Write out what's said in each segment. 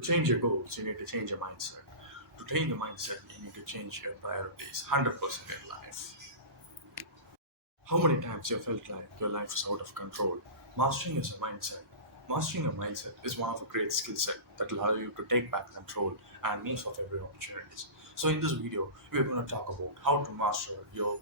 To change your goals, you need to change your mindset. To change your mindset, you need to change your priorities 100% in life. How many times you felt like your life is out of control? Mastering is a mindset. Mastering a mindset is one of a great skill set that will allow you to take back control and means of every opportunities. So in this video, we're going to talk about how to master your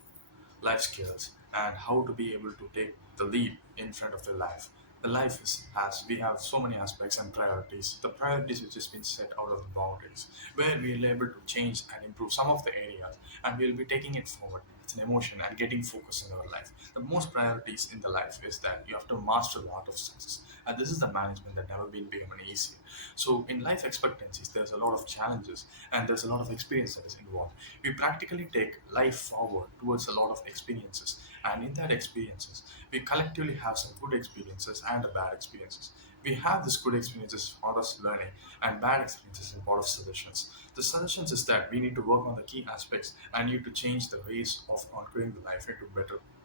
life skills and how to be able to take the lead in front of your life. The life is as we have so many aspects and priorities. The priorities which has been set out of the boundaries, where we'll be able to change and improve some of the areas, and we'll be taking it forward. It's an emotion and getting focus in our life. The most priorities in the life is that you have to master the art of success, and this is the management that never been become easy. So in life expectancies, there's a lot of challenges and there's a lot of experience that is involved. We practically take life forward towards a lot of experiences, and in that experiences we collectively have some good experiences and bad experiences. We have this good experiences for us learning and bad experiences in part of suggestions. The suggestions is that we need to work on the key aspects and need to change the ways of conquering the life into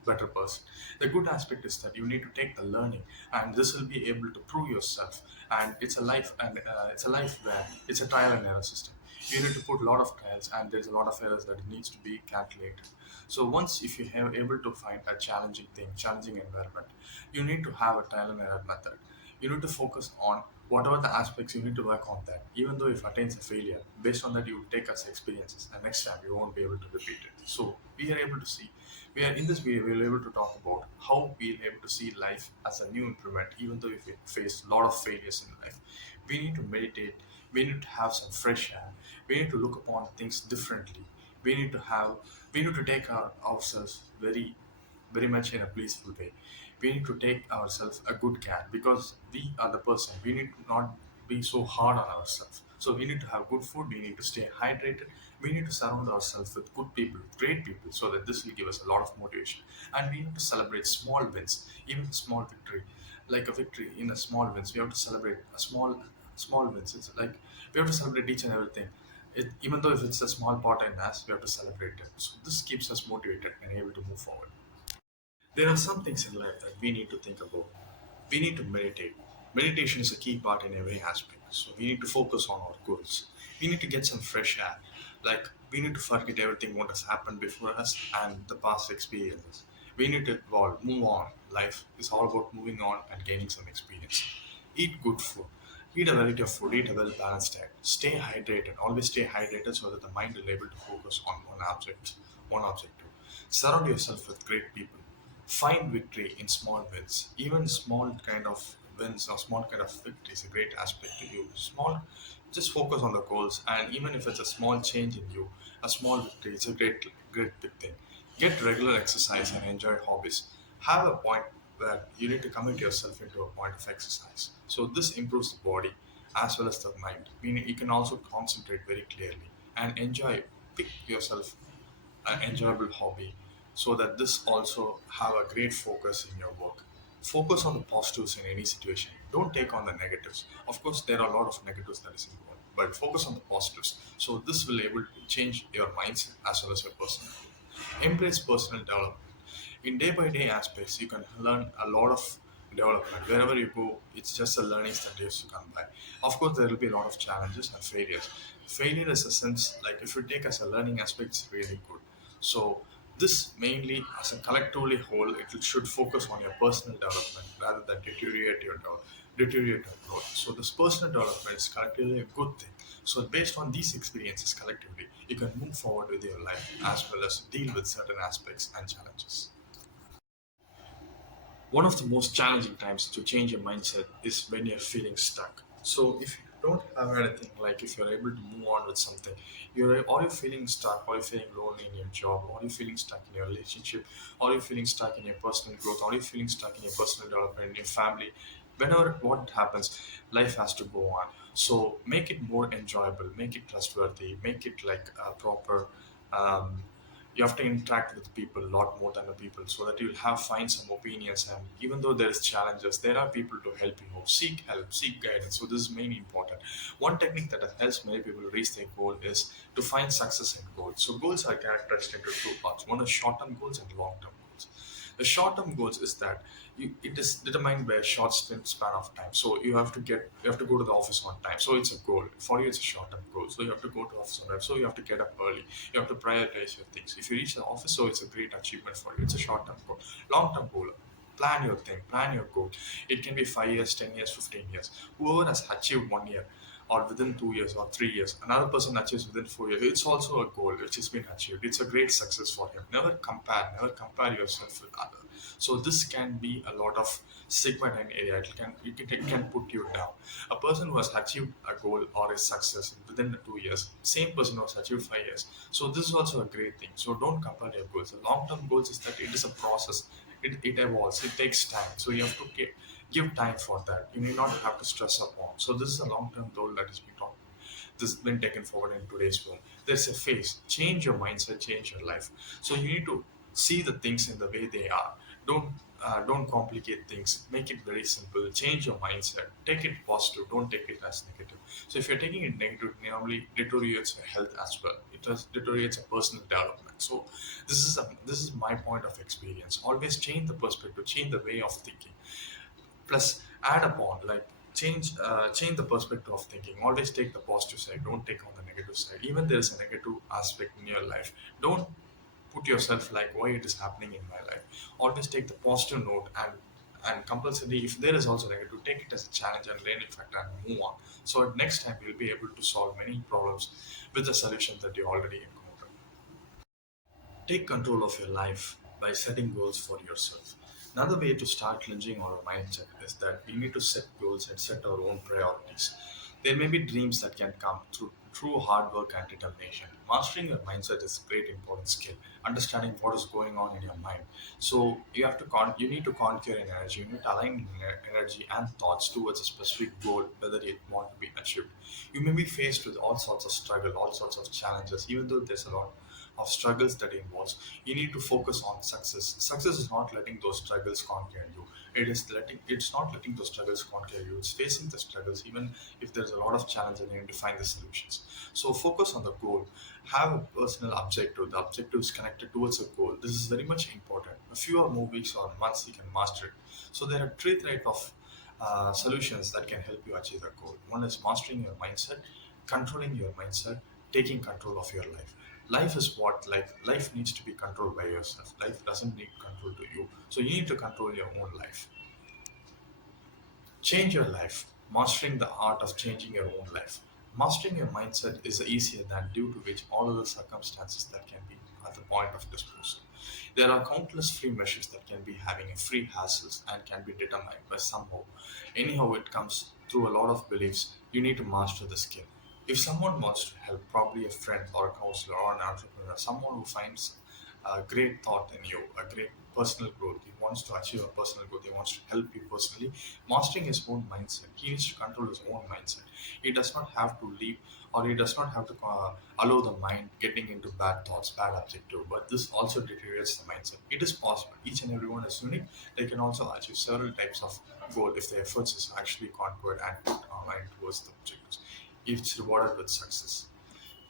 better person. The good aspect is that you need to take the learning, and this will be able to prove yourself. And it's a life where it's a trial and error system. You need to put a lot of trials, and there's a lot of errors that needs to be calculated. So once if you have able to find a challenging thing, challenging environment, you need to have a trial and error method. You need to focus on whatever the aspects, you need to work on that. Even though if attains a failure, based on that you take as experiences, and next time you won't be able to repeat it. So we are able to see, we are in this video, we are able to talk about how we are able to see life as a new improvement, even though if we face a lot of failures in life. We need to meditate, we need to have some fresh air, we need to look upon things differently. We need to have, we need to take ourselves very much in a peaceful way. We need to take ourselves a good care, because we are the person. We need to not be so hard on ourselves. So we need to have good food, we need to stay hydrated, we need to surround ourselves with good people, great people, so that this will give us a lot of motivation. And we need to celebrate small wins, even small victory, like a victory in a small wins. We have to celebrate a small wins. It's like we have to celebrate each and everything. Even though if it's a small part in us, we have to celebrate it. So this keeps us motivated and able to move forward. There are some things in life that we need to think about. We need to meditate. Meditation is a key part in every aspect. So we need to focus on our goals. We need to get some fresh air. Like we need to forget everything what has happened before us and the past experiences. We need to evolve, move on. Life is all about moving on and gaining some experience. Eat good food. Eat a variety of food. Eat a well balanced diet. Stay hydrated. Always stay hydrated so that the mind will able to focus on one objective. Surround yourself with great people. Find victory in small wins. Even small kind of wins or small kind of victory is a great aspect to you. Small, just focus on the goals, and even if it's a small change in you, a small victory, it's a great big thing. Get regular exercise and enjoy hobbies. Have a point where you need to commit yourself into a point of exercise. So this improves the body as well as the mind. Meaning you can also concentrate very clearly and enjoy. Pick yourself an enjoyable hobby, so that this also have a great focus in your work. Focus on the positives in any situation. Don't take on the negatives. Of course there are a lot of negatives that is involved, but focus on the positives. So this will able to change your mindset as well as your personality. Embrace personal development. In day by day aspects, you can learn a lot of development. Wherever you go, it's just the learnings that you have to come by. Of course, there will be a lot of challenges and failures. Failure is a sense, like if you take as a learning aspect, it's really good. So this mainly as a collectively whole, should focus on your personal development rather than deteriorate your growth. So this personal development is collectively a good thing. So based on these experiences collectively, you can move forward with your life as well as deal with certain aspects and challenges. One of the most challenging times to change your mindset is when you're feeling stuck. So if you don't have anything, like if you're able to move on with something, you're feeling stuck, or you're feeling lonely in your job, or you're feeling stuck in your relationship, or you're feeling stuck in your personal growth, or you're feeling stuck in your personal development in your family. Whenever what happens, life has to go on. So make it more enjoyable, make it trustworthy, make it like a proper. Um, you have to interact with people a lot more than the people, so that you'll have find some opinions, and even though there is challenges, there are people to help you. Seek help, seek guidance. So this is mainly important. One technique that helps many people reach their goal is to find success in goals. So goals are characterized into two parts. One is short-term goals and long-term goals. The short-term goals is that it is determined by a short span of time. So you have to go to the office on time. So it's a goal for you. It's a short-term goal. So you have to go to office on time. So you have to get up early. You have to prioritize your things. If you reach the office, so it's a great achievement for you. It's a short-term goal. Long-term goal. Plan your thing. Plan your goal. It can be 5 years, 10 years, 15 years. Whoever has achieved 1 year or within 2 years or 3 years, another person achieves within 4 years. It's also a goal which has been achieved. It's a great success for him. Never compare yourself with others. So this can be a lot of stigma in an area. It can put you down. A person who has achieved a goal or a success within the 2 years, same person who has achieved 5 years. So this is also a great thing. So don't compare your goals. The long-term goals is that it is a process. It evolves. It takes time. So you have to give time for that. You may not have to stress upon. So this is a long-term goal that has been taught. This has been taken forward in today's world. There's a phase. Change your mindset, change your life. So you need to see the things in the way they are. Don't don't complicate things. Make it very simple. Change your mindset. Take it positive. Don't take it as negative. So if you're taking it negative, it normally deteriorates your health as well. Deteriorates a personal development. So this is my point of experience. Always change the perspective, change the way of thinking. Plus add upon like change the perspective of thinking. Always take the positive side, don't take on the negative side. Even there is a negative aspect in your life, don't put yourself like why it is happening in my life. Always take the positive note, and compulsory if there is also negative, take it as a challenge and learning factor and move on. So next time you'll be able to solve many problems with the solutions that you already encountered. Take control of your life by setting goals for yourself. Another way to start cleansing our mindset is that we need to set goals and set our own priorities. There may be dreams that can come through hard work and determination. Mastering your mindset is a great important skill. Understanding what is going on in your mind. So you need to conquer your energy. You need to align your energy and thoughts towards a specific goal, whether it want to be achieved. You may be faced with all sorts of struggle, all sorts of challenges, even though there's a lot of struggles that involves. You need to focus on success. Success is not letting those struggles conquer you. It's not letting those struggles conquer you. It's facing the struggles even if there's a lot of challenge, and you need to find the solutions. So focus on the goal. Have a personal objective. The objective is connected towards a goal. This is very much important. A few or more weeks or months you can master it. So there are three types of solutions that can help you achieve a goal. One is mastering your mindset, controlling your mindset, taking control of your life. Life is what life needs to be controlled by yourself. Life doesn't need control to you. So you need to control your own life. Change your life. Mastering the art of changing your own life. Mastering your mindset is easier than due to which all other circumstances that can be at the point of disposal. There are countless free measures that can be having a free hassles and can be determined by somehow. Anyhow, it comes through a lot of beliefs. You need to master the skill. If someone wants to help, probably a friend or a counselor or an entrepreneur, someone who finds a great thought in you, a great personal growth. He wants to achieve a personal growth. He wants to help you personally. Mastering his own mindset. He needs to control his own mindset. He does not have to leave, or he does not have to allow the mind getting into bad thoughts, bad objective. But this also deteriorates the mindset. It is possible. Each and everyone is unique. They can also achieve several types of goal if their efforts is actually conquered and put online towards the objectives. It's rewarded with success.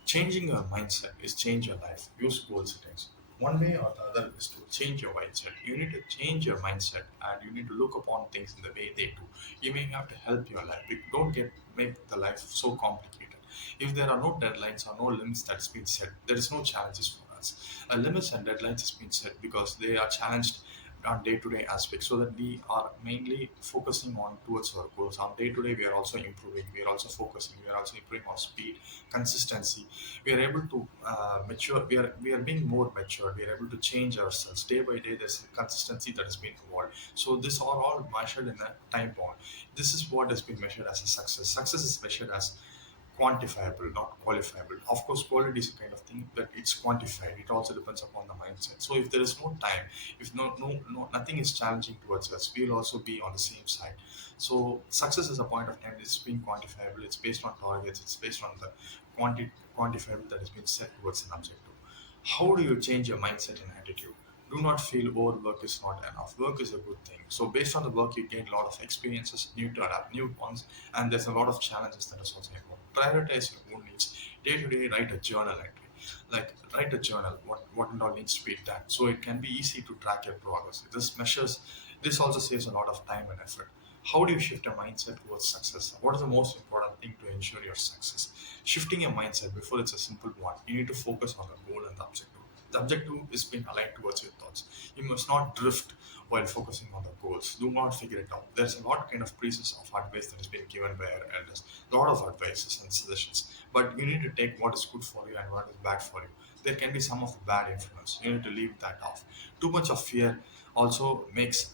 Changing your mindset is change your life. Use goal settings. One way or the other is to change your mindset. You need to change your mindset, and you need to look upon things in the way they do. You may have to help your life. Don't make the life so complicated. If there are no deadlines or no limits that's been set, there is no challenges for us. Limits and deadlines has been set because they are challenged on day-to-day aspects, so that we are mainly focusing on towards our goals. On day-to-day we are also improving, we are also focusing, we are also improving on speed, consistency. We are able to mature, we are being more mature, we are able to change ourselves day by day. There's a consistency that has been evolved. So this are all measured in a time bond. This is what has been measured as a success. Success is measured as quantifiable, not qualifiable. Of course, quality is a kind of thing that it's quantified. It also depends upon the mindset. So if there is no time, if nothing is challenging towards us, we'll also be on the same side. So success is a point of time. It's being quantifiable. It's based on targets. It's based on the quantifiable that has been set towards an objective. How do you change your mindset and attitude? Do not feel overwork is not enough. Work is a good thing. So based on the work, you gain a lot of experiences, new to adapt, new ones, and there's a lot of challenges that is also important. Prioritize your own needs. Day to day, write a journal entry. Like write a journal, what and all needs to be done. So it can be easy to track your progress. This also saves a lot of time and effort. How do you shift your mindset towards success? What is the most important thing to ensure your success? Shifting your mindset before it's a simple one. You need to focus on the goal and the objective. The objective is being aligned towards your thoughts. You must not drift while focusing on the goals. Do not figure it out. There's a lot kind of pieces of advice that has been given by our elders. A lot of advices and suggestions. But you need to take what is good for you and what is bad for you. There can be some of the bad influence. You need to leave that off. Too much of fear also makes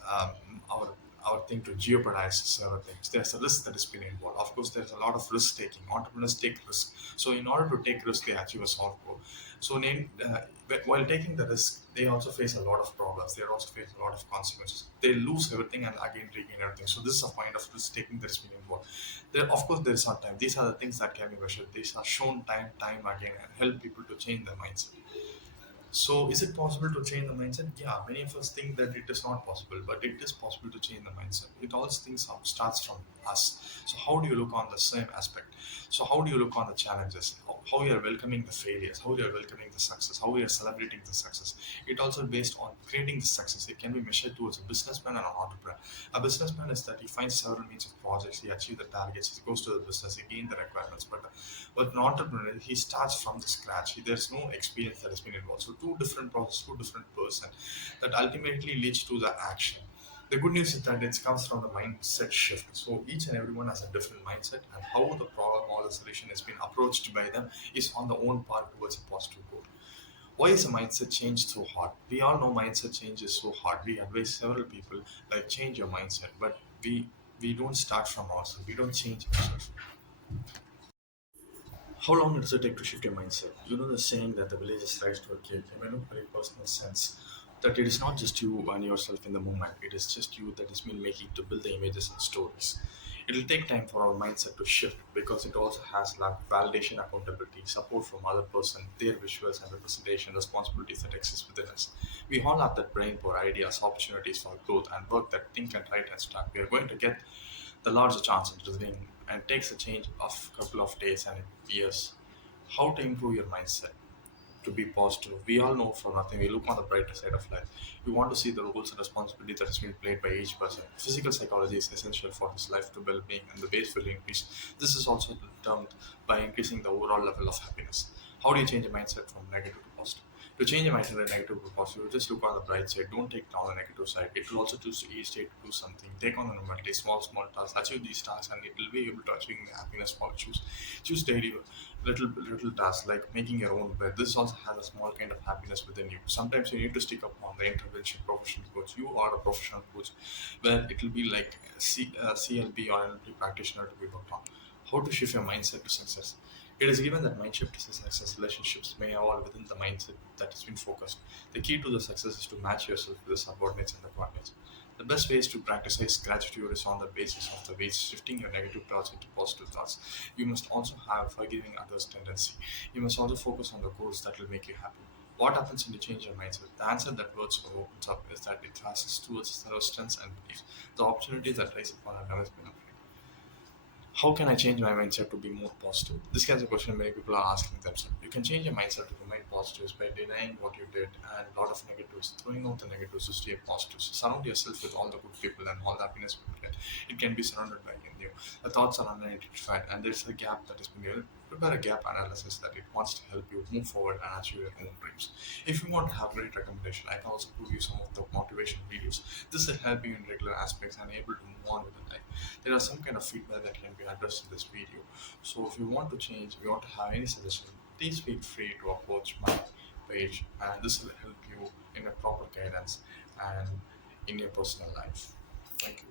our thing to jeopardize several things. There's a risk that is been involved. Of course, there's a lot of risk taking. Entrepreneurs take risk. So in order to take risk, they achieve a soft goal. So while taking the risk, they also face a lot of problems. They also face a lot of consequences. They lose everything and again regain everything. So this is a kind of risk taking that is being involved. Of course, there is some time. These are the things that can be measured. These are shown time again and help people to change their mindset. So, is it possible to change the mindset? Yeah, many of us think that it is not possible, but it is possible to change the mindset. It all things starts from us. So, how do you look on the same aspect? So, how do you look on the challenges? How you are welcoming the failures? How you are welcoming the success? How you are celebrating the success? It also based on creating the success. It can be measured towards a businessman and an entrepreneur. A businessman is that he finds several means of projects, he achieves the targets, he goes to the business, he gains the requirements. But an entrepreneur, he starts from the scratch. There's no experience that has been involved. So two different process, two different person that ultimately leads to the action. The good news is that it comes from the mindset shift. So each and everyone has a different mindset, and how the problem or the solution has been approached by them is on the own part towards a positive goal. Why is a mindset change so hard? We all know mindset change is so hard. We advise several people like change your mindset, but we don't start from ourselves. We don't change ourselves. How long does it take to shift your mindset? You know the saying that the village is rise to a cave. It may look very personal sense that it is not just you and yourself in the moment. It is just you that has been making to build the images and stories. It will take time for our mindset to shift because it also has like validation, accountability, support from other person, their visuals and representation, responsibilities that exist within us. We all have that brain for ideas, opportunities for growth, and work that think and write and start. We are going to get the larger chance of doing and takes a change of a couple of days and years. How to improve your mindset to be positive? We all know for nothing. We look on the brighter side of life. We want to see the roles and responsibility that has been played by each person. Physical psychology is essential for his life to well-being and the base will increase. This is also termed by increasing the overall level of happiness. How do you change a mindset from negative to positive? To change your mindset from negative to positive, just look on the bright side. Don't take down the negative side. It will also choose each day to do something. Take on the normality, small tasks, achieve these tasks, and it will be able to achieve the happiness for choose daily little tasks like making your own bed. This also has a small kind of happiness within you. Sometimes you need to stick up on the intervention professional coach. You are a professional coach where it will be like CLB or NLP practitioner to be worked on. How to shift your mindset to success? It is given that mind shift to success relationships may evolve within the mindset that has been focused. The key to the success is to match yourself with the subordinates and the coordinates. The best ways to practice gratitude is on the basis of the ways shifting your negative thoughts into positive thoughts. You must also have forgiving others tendency. You must also focus on the goals that will make you happy. What happens when you change your mindset? The answer that words opens up is that it passes towards the strengths and beliefs. The opportunities that rise upon have never been afraid. How can I change my mindset to be more positive? This kind of question many people are asking themselves. You can change your mindset to remain positive by denying what you did and a lot of negatives, throwing out the negatives to stay positive. So surround yourself with all the good people and all the happiness you get. It can be surrounded by you. The thoughts are unidentified and there's a gap that has been given. Prepare a gap analysis that it wants to help you move forward and achieve your own dreams. If you want to have great recommendation, I can also prove you some of the motivation videos. This will help you in regular aspects and able to move on with the life. There are some kind of feedback that can be addressed in this video. So if you want to change, if you want to have any suggestion, please feel free to approach my page and this will help you in a proper guidance and in your personal life. Thank you.